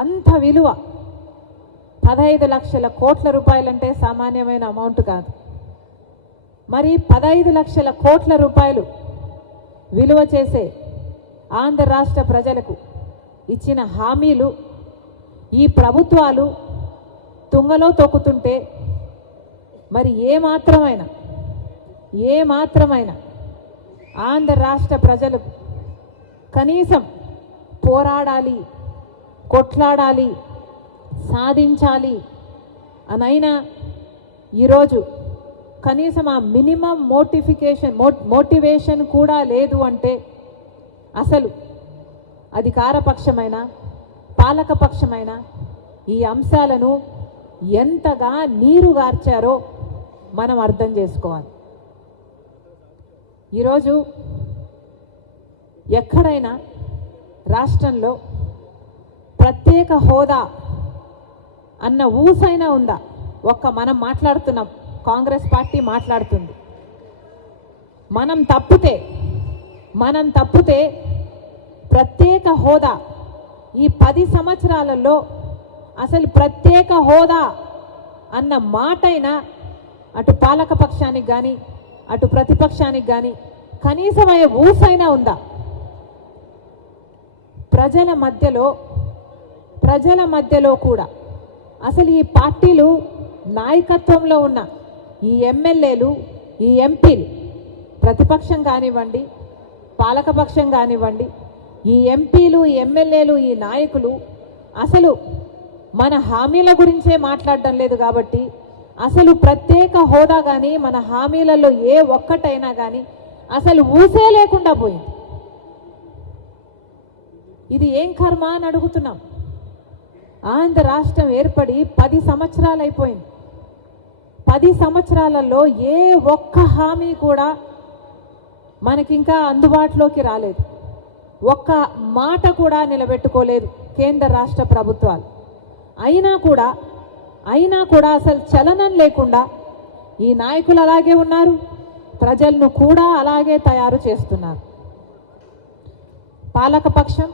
అంత విలువ 15 లక్షల కోట్ల రూపాయలంటే సామాన్యమైన అమౌంట్ కాదు. మరి 15 లక్షల కోట్ల రూపాయలు విలువ చేసే ఆంధ్ర రాష్ట్ర ప్రజలకు ఇచ్చిన హామీలు ఈ ప్రభుత్వాలు తుంగలో తొక్కుతుంటే మరి ఏమాత్రమైనా ఆంధ్ర రాష్ట్ర ప్రజలకు కనీసం పోరాడాలి, కొట్లాడాలి, సాధించాలి అనైనా ఈరోజు కనీసం ఆ మినిమం మోటివేషన్ కూడా లేదు అంటే అసలు అధికారపక్షమైన పాలకపక్షమైన ఈ అంశాలను ఎంతగా నీరుగార్చారో మనం అర్థం చేసుకోవాలి. ఈరోజు ఎక్కడైనా రాష్ట్రంలో ప్రత్యేక హోదా అన్న ఊసైనా ఉందా? మనం మాట్లాడుతున్నాం, కాంగ్రెస్ పార్టీ మాట్లాడుతుంది. మనం తప్పితే ప్రత్యేక హోదా ఈ 10 సంవత్సరాలలో అసలు ప్రత్యేక హోదా అన్న మాటైనా అటు పాలక పక్షానికి కానీ అటు ప్రతిపక్షానికి కానీ కనీసం అయ్యే ఊసైనా ఉందా? ప్రజల మధ్యలో కూడా అసలు ఈ పార్టీలు నాయకత్వంలో ఉన్న ఈ ఎమ్మెల్యేలు, ఈ ఎంపీలు, ప్రతిపక్షం కానివ్వండి పాలకపక్షం కానివ్వండి, ఈ ఎంపీలు, ఈ ఎమ్మెల్యేలు, ఈ నాయకులు అసలు మన హామీల గురించే మాట్లాడడం లేదు. కాబట్టి అసలు ప్రత్యేక హోదా కానీ మన హామీలలో ఏ ఒక్కటైనా కానీ అసలు ఊసే లేకుండా పోయింది. ఇది ఏం కర్మ అని అడుగుతున్నాం. ఆంధ్ర రాష్ట్రం ఏర్పడి 10 సంవత్సరాలు అయిపోయింది. 10 సంవత్సరాలలో ఏ ఒక్క హామీ కూడా మనకింకా అందుబాటులోకి రాలేదు. ఒక్క మాట కూడా నిలబెట్టుకోలేదు కేంద్ర రాష్ట్ర ప్రభుత్వాలు. అయినా కూడా అసలు చలనం లేకుండా ఈ నాయకులు అలాగే ఉన్నారు, ప్రజలను కూడా అలాగే తయారు చేస్తున్నారు. పాలకపక్షం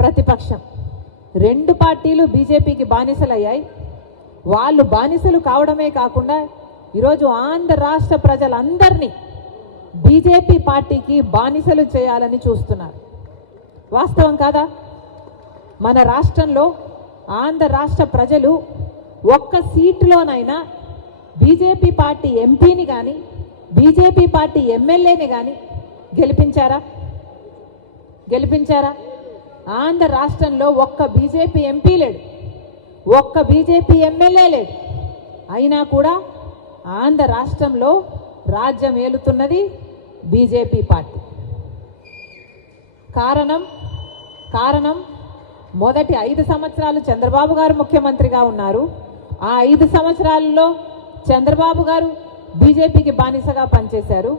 ప్రతిపక్షం 2 పార్టీలు బీజేపీకి బానిసలయ్యాయి. వాళ్ళు బానిసలు కావడమే కాకుండా ఈరోజు ఆంధ్ర రాష్ట్ర ప్రజలందరినీ బీజేపీ పార్టీకి బానిసలు చేయాలని చూస్తున్నారు. వాస్తవం కాదా? మన రాష్ట్రంలో ఆంధ్ర రాష్ట్ర ప్రజలు ఒక్క సీటులోనైనా బీజేపీ పార్టీ ఎంపీని కానీ బీజేపీ పార్టీ ఎమ్మెల్యేని కానీ గెలిపించారా? ఆంధ్ర రాష్ట్రంలో ఒక్క బీజేపీ ఎంపీ లేడు, ఒక్క బీజేపీ ఎమ్మెల్యే లేడు. అయినా కూడా ఆంధ్ర రాష్ట్రంలో రాజ్యం ఏలుతున్నది బీజేపీ పార్టీ. కారణం మొదటి 5 సంవత్సరాలు చంద్రబాబు గారు ముఖ్యమంత్రిగా ఉన్నారు. ఆ 5 సంవత్సరాలలో చంద్రబాబు గారు బీజేపీకి బానిసగా పనిచేశారు.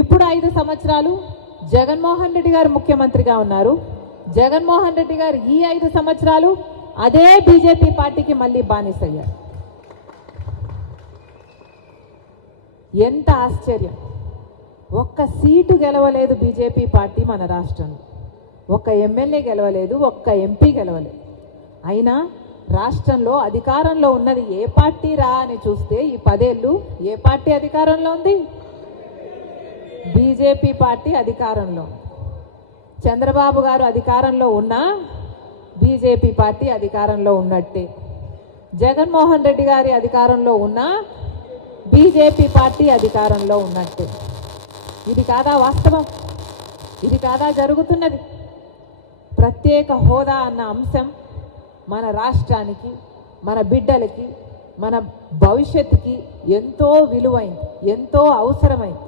ఇప్పుడు 5 సంవత్సరాలు జగన్మోహన్ రెడ్డి గారు ముఖ్యమంత్రిగా ఉన్నారు. జగన్మోహన్ రెడ్డి గారు ఈ 5 సంవత్సరాలు అదే బీజేపీ పార్టీకి మళ్ళీ బానిసయ్యారు. ఎంత ఆశ్చర్యం! ఒక్క సీటు గెలవలేదు బీజేపీ పార్టీ మన రాష్ట్రంలో, ఒక్క ఎమ్మెల్యే గెలవలేదు, ఒక్క ఎంపీ గెలవలేదు. అయినా రాష్ట్రంలో అధికారంలో ఉన్నది ఏ పార్టీ రా అని చూస్తే ఈ 10 ఏళ్ళు ఏ పార్టీ అధికారంలో ఉంది? బీజేపీ పార్టీ అధికారంలో. చంద్రబాబు గారు అధికారంలో ఉన్నా బీజేపీ పార్టీ అధికారంలో ఉన్నట్టే. జగన్మోహన్ రెడ్డి గారి అధికారంలో ఉన్నా బీజేపీ పార్టీ అధికారంలో ఉన్నట్టే. ఇది కాదా వాస్తవం? ఇది కాదా జరుగుతున్నది? ప్రత్యేక హోదా అన్న అంశం మన రాష్ట్రానికి, మన బిడ్డలకి, మన భవిష్యత్తుకి ఎంతో విలువైంది, ఎంతో అవసరమైంది.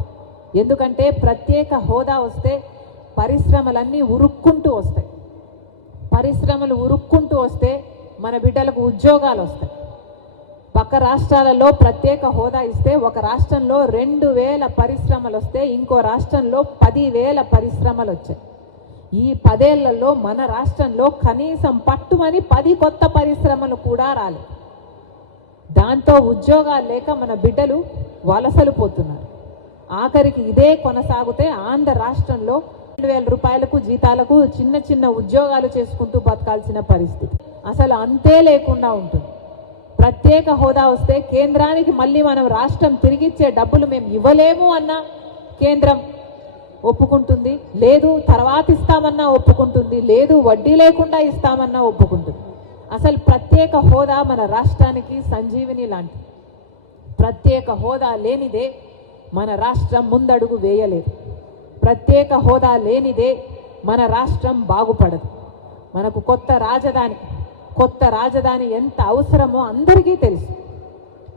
ఎందుకంటే ప్రత్యేక హోదా వస్తే పరిశ్రమలన్నీ ఉరుక్కుంటూ వస్తాయి. పరిశ్రమలు ఉరుక్కుంటూ వస్తే మన బిడ్డలకు ఉద్యోగాలు వస్తాయి. పక్క రాష్ట్రాలలో ప్రత్యేక హోదా ఇస్తే ఒక రాష్ట్రంలో 2000 పరిశ్రమలు వస్తే ఇంకో రాష్ట్రంలో 10,000 పరిశ్రమలు వచ్చాయి. ఈ 10 ఏళ్లలో మన రాష్ట్రంలో కనీసం పట్టుమని 10 కొత్త పరిశ్రమలు కూడా రాలేదు. దాంతో ఉద్యోగాలు లేక మన బిడ్డలు వలసలు పోతున్నారు. ఆఖరికి ఇదే కొనసాగితే ఆంధ్ర రాష్ట్రంలో 2,000 రూపాయలకు జీతాలకు చిన్న చిన్న ఉద్యోగాలు చేసుకుంటూ బతకాల్సిన పరిస్థితి. అసలు అంతే లేకుండా ఉంటుంది. ప్రత్యేక హోదా వస్తే కేంద్రానికి మళ్ళీ మనం రాష్ట్రం తిరిగిచ్చే డబ్బులు మేము ఇవ్వలేము అన్నా కేంద్రం ఒప్పుకుంటుంది, లేదు తర్వాత ఇస్తామన్నా ఒప్పుకుంటుంది, లేదు వడ్డీ లేకుండా ఇస్తామన్నా ఒప్పుకుంటుంది. అసలు ప్రత్యేక హోదా మన రాష్ట్రానికి సంజీవిని లాంటి. ప్రత్యేక హోదా లేనిదే మన రాష్ట్రం ముందడుగు వేయలేదు. ప్రత్యేక హోదా లేనిదే మన రాష్ట్రం బాగుపడదు. మనకు కొత్త రాజధాని ఎంత అవసరమో అందరికీ తెలుసు.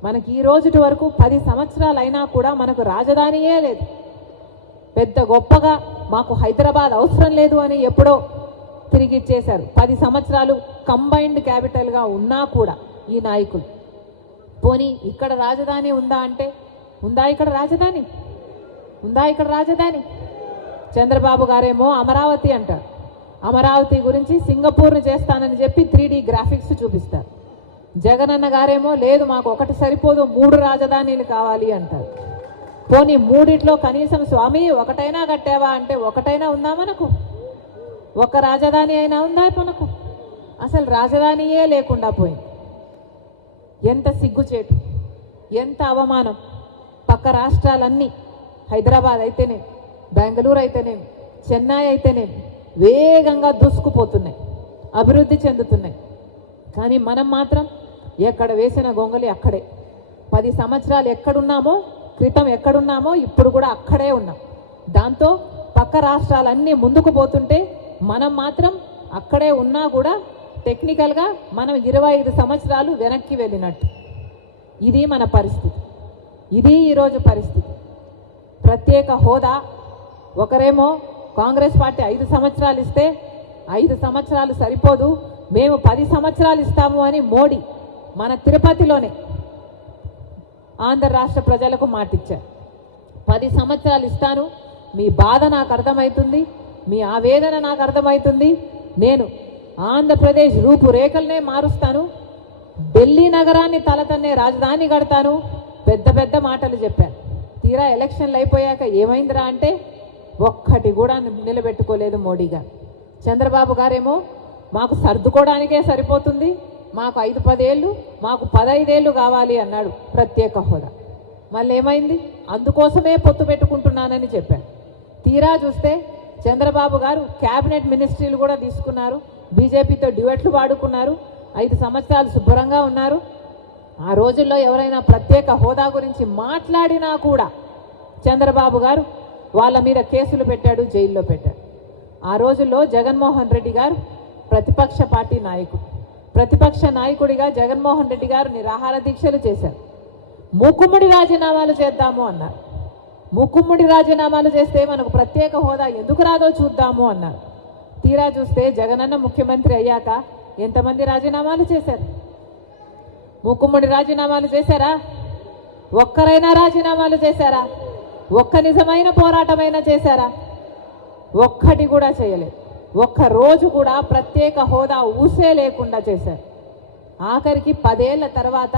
మనకి ఈ రోజుటి వరకు 10 సంవత్సరాలు అయినా కూడా మనకు రాజధానియే లేదు. పెద్ద గొప్పగా మాకు హైదరాబాద్ అవసరం లేదు అని ఎప్పుడో తిరిగి ఇచ్చేశారు. 10 సంవత్సరాలు కంబైన్డ్ క్యాపిటల్గా ఉన్నా కూడా ఈ నాయకులు. పోనీ ఇక్కడ రాజధాని ఉందా అంటే ఉందా ఇక్కడ రాజధాని? ఉందా ఇక్కడ రాజధాని? చంద్రబాబు గారేమో అమరావతి అంటారు. అమరావతి గురించి సింగపూర్ను చేస్తానని చెప్పి 3D గ్రాఫిక్స్ చూపిస్తారు. జగనన్న గారేమో లేదు మాకు ఒకటి సరిపోదు 3 రాజధానీలు కావాలి అంటారు. పోనీ మూడిట్లో కనీసం స్వామి ఒకటైనా కట్టావా అంటే ఒకటైనా ఉందా మనకు? ఒక రాజధాని అయినా ఉందా మనకు? అసలు రాజధానియే లేకుండా పోయింది. ఎంత సిగ్గుచేటు, ఎంత అవమానం. పక్క రాష్ట్రాలన్నీ హైదరాబాద్ అయితేనే, బెంగళూరు అయితేనేమి, చెన్నై అయితేనేమి వేగంగా దూసుకుపోతున్నాయి, అభివృద్ధి చెందుతున్నాయి. కానీ మనం మాత్రం ఎక్కడ వేసిన గొంగలి అక్కడే. 10 సంవత్సరాలు క్రితం ఎక్కడున్నామో ఇప్పుడు కూడా అక్కడే ఉన్నాం. దాంతో పక్క రాష్ట్రాలన్నీ ముందుకు పోతుంటే మనం మాత్రం అక్కడే ఉన్నా కూడా టెక్నికల్గా మనం 25 సంవత్సరాలు వెనక్కి వెళ్ళినట్టు. ఇది మన పరిస్థితి. ఇది ఈరోజు పరిస్థితి. ప్రత్యేక హోదా ఒకరేమో కాంగ్రెస్ పార్టీ 5 సంవత్సరాలు ఇస్తే 5 సంవత్సరాలు సరిపోదు మేము 10 సంవత్సరాలు ఇస్తాము అని మోడీ మన తిరుపతిలోనే ఆంధ్ర రాష్ట్ర ప్రజలకు మాటిచ్చారు. 10 సంవత్సరాలు ఇస్తాను, మీ బాధ నాకు అర్థమవుతుంది, మీ ఆవేదన నాకు అర్థమవుతుంది, నేను ఆంధ్రప్రదేశ్ రూపురేఖలనే మారుస్తాను, ఢిల్లీ నగరాన్ని తలతన్నే రాజధాని కడతాను, పెద్ద పెద్ద మాటలు చెప్పారు. తీరా ఎలక్షన్లు అయిపోయాక ఏమైందిరా అంటే ఒక్కటి కూడా నిలబెట్టుకోలేదు మోడీ గారు. చంద్రబాబు గారేమో మాకు సర్దుకోవడానికే సరిపోతుంది, మాకు 5-10 ఏళ్ళు, మాకు 15 ఏళ్ళు కావాలి అన్నాడు ప్రత్యేక హోదా. మళ్ళీ ఏమైంది? అందుకోసమే పొత్తు పెట్టుకుంటున్నానని చెప్పారు. తీరా చూస్తే చంద్రబాబు గారు క్యాబినెట్ మినిస్ట్రీలు కూడా తీసుకున్నారు, బీజేపీతో డ్యూయెట్లు పాడుకున్నారు, 5 సంవత్సరాలు శుభ్రంగా ఉన్నారు. ఆ రోజుల్లో ఎవరైనా ప్రత్యేక హోదా గురించి మాట్లాడినా కూడా చంద్రబాబు గారు వాళ్ళ మీద కేసులు పెట్టాడు, జైల్లో పెట్టాడు. ఆ రోజుల్లో జగన్మోహన్ రెడ్డి గారు ప్రతిపక్ష పార్టీ నాయకుడు. ప్రతిపక్ష నాయకుడిగా జగన్మోహన్ రెడ్డి గారు నిరాహార దీక్షలు చేశారు. మూకుమ్మడి రాజీనామాలు చేద్దాము అన్నారు. మూకుమ్మడి రాజీనామాలు చేస్తే మనకు ప్రత్యేక హోదా ఎందుకు రాదో చూద్దాము అన్నారు. తీరా చూస్తే జగనన్న ముఖ్యమంత్రి అయ్యాక ఎంతమంది రాజీనామాలు చేశారు? మూకుమ్మడి రాజీనామాలు చేశారా? ఒక్కరైనా రాజీనామాలు చేశారా? ఒక్క నిజమైన పోరాటమైనా చేశారా? ఒక్కటి కూడా చేయలేదు. ఒక్క రోజు కూడా ప్రత్యేక హోదా ఊసే లేకుండా చేశారు. ఆఖరికి 10 ఏళ్ల తర్వాత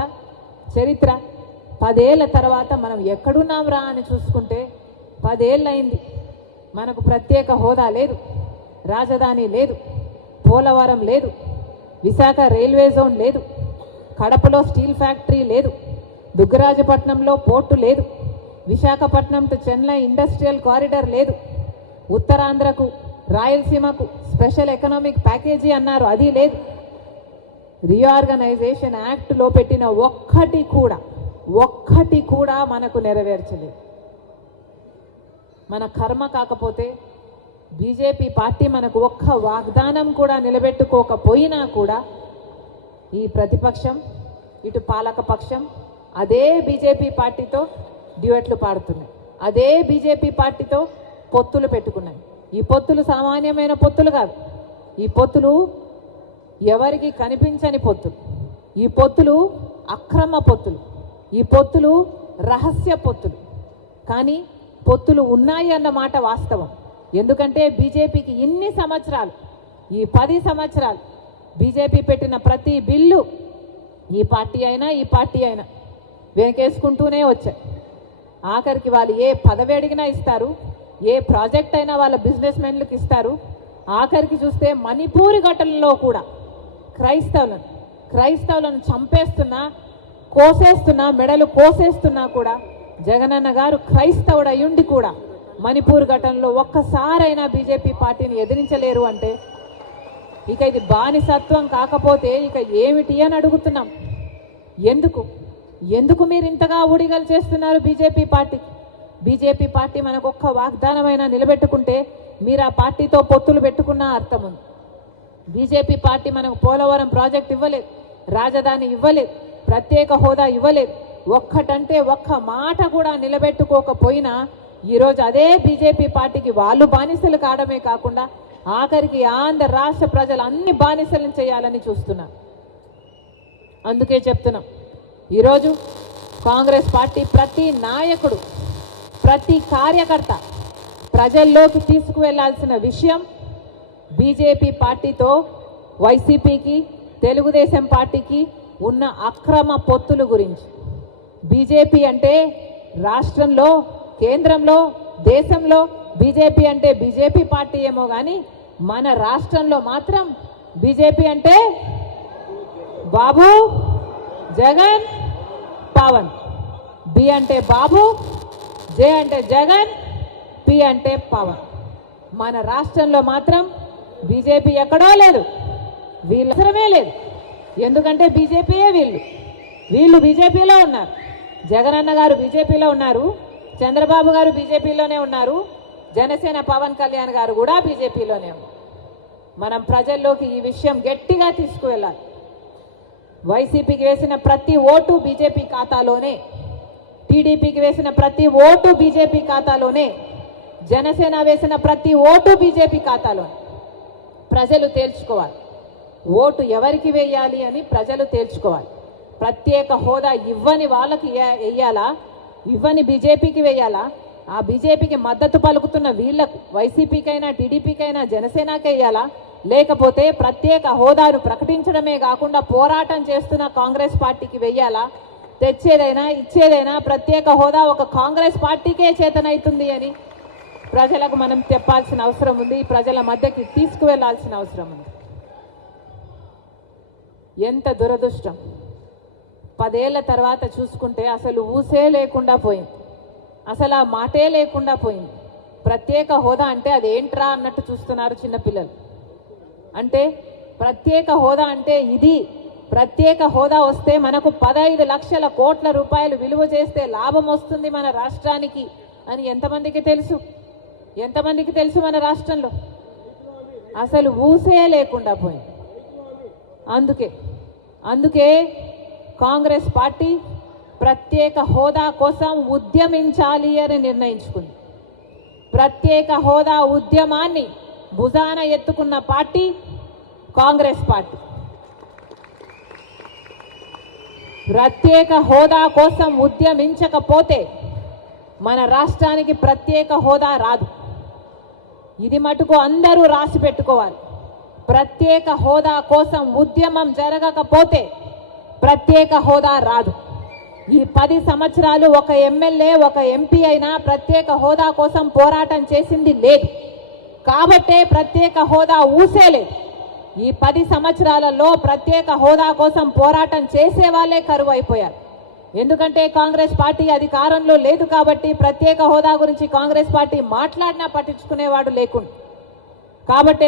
చరిత్ర, 10 ఏళ్ల తర్వాత మనం ఎక్కడున్నాం రా అని చూసుకుంటే 10 ఏళ్ళయింది. మనకు ప్రత్యేక హోదా లేదు, రాజధాని లేదు, పోలవరం లేదు, విశాఖ రైల్వే జోన్ లేదు, కడపలో స్టీల్ ఫ్యాక్టరీ లేదు, దుగ్గరాజపట్నంలో పోర్టు లేదు, Visakhapatnam to Chennai industrial corridor లేదు, ఉత్తరాంధ్రకు రాయలసీమకు స్పెషల్ ఎకనామిక్ ప్యాకేజీ అన్నారు, అది లేదు. రీఆర్గనైజేషన్ యాక్ట్లో పెట్టిన ఒక్కటి కూడా మనకు నెరవేర్చలేదు. మన కర్మ కాకపోతే బీజేపీ పార్టీ మనకు ఒక్క వాగ్దానం కూడా నిలబెట్టుకోకపోయినా కూడా ఈ ప్రతిపక్షం, ఇటు పాలకపక్షం అదే బీజేపీ పార్టీతో డ్యూయెట్లు పాడుతున్నాయి, అదే బీజేపీ పార్టీతో పొత్తులు పెట్టుకున్నాయి. ఈ పొత్తులు సామాన్యమైన పొత్తులు కాదు. ఈ పొత్తులు ఎవరికి కనిపించని పొత్తులు. ఈ పొత్తులు అక్రమ పొత్తులు. ఈ పొత్తులు రహస్య పొత్తులు. కానీ పొత్తులు ఉన్నాయి అన్న మాట వాస్తవం. ఎందుకంటే బీజేపీకి ఇన్ని సంవత్సరాలు, ఈ 10 సంవత్సరాలు బీజేపీ పెట్టిన ప్రతి బిల్లు ఈ పార్టీ అయినా వెనకేసుకుంటూనే వచ్చారు. ఆఖరికి వాళ్ళు ఏ పదవి అడిగినా ఇస్తారు, ఏ ప్రాజెక్ట్ అయినా వాళ్ళ బిజినెస్ మెన్లకు ఇస్తారు. ఆఖరికి చూస్తే మణిపూర్ ఘటనలో కూడా క్రైస్తవులను చంపేస్తున్నా, కోసేస్తున్నా, మెడలు కోసేస్తున్నా కూడా జగనన్న గారు క్రైస్తవుడు అయ్యుండి కూడా మణిపూర్ ఘటనలో ఒక్కసారైనా బీజేపీ పార్టీని ఎదిరించలేరు అంటే ఇక ఇది బానిసత్వం కాకపోతే ఇక ఏమిటి అని అడుగుతున్నాం. ఎందుకు మీరు ఇంతగా ఊడిగలు చేస్తున్నారు బీజేపీ పార్టీకి? బీజేపీ పార్టీ మనకు ఒక్క వాగ్దానమైనా నిలబెట్టుకుంటే మీరు ఆ పార్టీతో పొత్తులు పెట్టుకున్న అర్థం ఉంది. బీజేపీ పార్టీ మనకు పోలవరం ప్రాజెక్ట్ ఇవ్వలేదు, రాజధాని ఇవ్వలేదు, ప్రత్యేక హోదా ఇవ్వలేదు. ఒక్కటంటే ఒక్క మాట కూడా నిలబెట్టుకోకపోయినా ఈరోజు అదే బీజేపీ పార్టీకి వాళ్ళు బానిసలు కావడమే కాకుండా ఆఖరికి ఆంధ్ర రాష్ట్ర ప్రజలు అన్ని బానిసలను చేయాలని చూస్తున్నారు. అందుకే చెప్తున్నాం, ఈరోజు కాంగ్రెస్ పార్టీ ప్రతి నాయకుడు, ప్రతి కార్యకర్త ప్రజల్లోకి తీసుకువెళ్లాల్సిన విషయం బీజేపీ పార్టీతో వైసీపీకి, తెలుగుదేశం పార్టీకి ఉన్న అక్రమ పొత్తుల గురించి. బీజేపీ అంటే రాష్ట్రంలో, కేంద్రంలో, దేశంలో బీజేపీ అంటే బీజేపీ పార్టీ ఏమో కానీ మన రాష్ట్రంలో మాత్రం బీజేపీ అంటే బాబు, జగన్, పవన్. బి అంటే బాబు, జే అంటే జగన్, పి అంటే పవన్. మన రాష్ట్రంలో మాత్రం బీజేపీ ఎక్కడో లేదు, వీళ్ళ అవసరమే లేదు. ఎందుకంటే బీజేపీయే వీళ్ళు బీజేపీలో ఉన్నారు. జగనన్న గారు బీజేపీలో ఉన్నారు, చంద్రబాబు గారు బీజేపీలోనే ఉన్నారు, జనసేన పవన్ కళ్యాణ్ గారు కూడా బీజేపీలోనే ఉన్నారు. మనం ప్రజల్లోకి ఈ విషయం గట్టిగా తీసుకువెళ్ళాలి. వైసీపీకి వేసిన ప్రతి ఓటు బీజేపీ ఖాతాలోనే, టీడీపీకి వేసిన ప్రతి ఓటు బీజేపీ ఖాతాలోనే, జనసేన వేసిన ప్రతి ఓటు బీజేపీ ఖాతాలోనే. ప్రజలు తేల్చుకోవాలి, ఓటు ఎవరికి వేయాలి అని ప్రజలు తేల్చుకోవాలి. ప్రత్యేక హోదా ఇవ్వని వాళ్ళకి వేయాలా, ఇవ్వని బీజేపీకి వేయాలా, ఆ బీజేపీకి మద్దతు పలుకుతున్న వీళ్లకు వైసీపీకైనా టీడీపీకైనా జనసేనకి వేయాలా, లేకపోతే ప్రత్యేక హోదాను ప్రకటించడమే కాకుండా పోరాటం చేస్తున్న కాంగ్రెస్ పార్టీకి వెయ్యాలా? తెచ్చేదైనా ఇచ్చేదైనా ప్రత్యేక హోదా ఒక కాంగ్రెస్ పార్టీకే చేతనైతుంది అని ప్రజలకు మనం చెప్పాల్సిన అవసరం ఉంది, ప్రజల మధ్యకి తీసుకువెళ్లాల్సిన అవసరం ఉంది. ఎంత దురదృష్టం, 10 ఏళ్ల తర్వాత చూసుకుంటే అసలు ఊసే లేకుండా పోయింది, అసలు ఆ మాటే లేకుండా పోయింది. ప్రత్యేక హోదా అంటే అదేంట్రా అన్నట్టు చూస్తున్నారు చిన్నపిల్లలు. అంటే ప్రత్యేక హోదా అంటే ఇది, ప్రత్యేక హోదా వస్తే మనకు 15 లక్షల కోట్ల రూపాయలు విలువ చేస్తే లాభం వస్తుంది మన రాష్ట్రానికి అని ఎంతమందికి తెలుసు? ఎంతమందికి తెలుసు మన రాష్ట్రంలో? అసలు ఊసే లేకుండా పోయింది. అందుకే కాంగ్రెస్ పార్టీ ప్రత్యేక హోదా కోసం ఉద్యమించాలి అని నిర్ణయించుకుంది. ప్రత్యేక హోదా ఉద్యమాన్ని భుజాన ఎత్తుకున్న పార్టీ కాంగ్రెస్ పార్టీ. ప్రత్యేక హోదా కోసం ఉద్యమించకపోతే మన రాష్ట్రానికి ప్రత్యేక హోదా రాదు. ఇది మటుకు అందరూ రాసి పెట్టుకోవాలి. ప్రత్యేక హోదా కోసం ఉద్యమం జరగకపోతే ప్రత్యేక హోదా రాదు. ఈ 10 సంవత్సరాలు ఒక ఎమ్మెల్యే, ఒక ఎంపీ అయినా ప్రత్యేక హోదా కోసం పోరాటం చేసింది లేదు. కాబట్టే ప్రత్యేక హోదా ఊసేలేదు. ఈ 10 సంవత్సరాలలో ప్రత్యేక హోదా కోసం పోరాటం చేసే వాళ్ళే కరువు అయిపోయారు. ఎందుకంటే కాంగ్రెస్ పార్టీ అధికారంలో లేదు కాబట్టి ప్రత్యేక హోదా గురించి కాంగ్రెస్ పార్టీ మాట్లాడినా పట్టించుకునేవాడు లేకుండా. కాబట్టే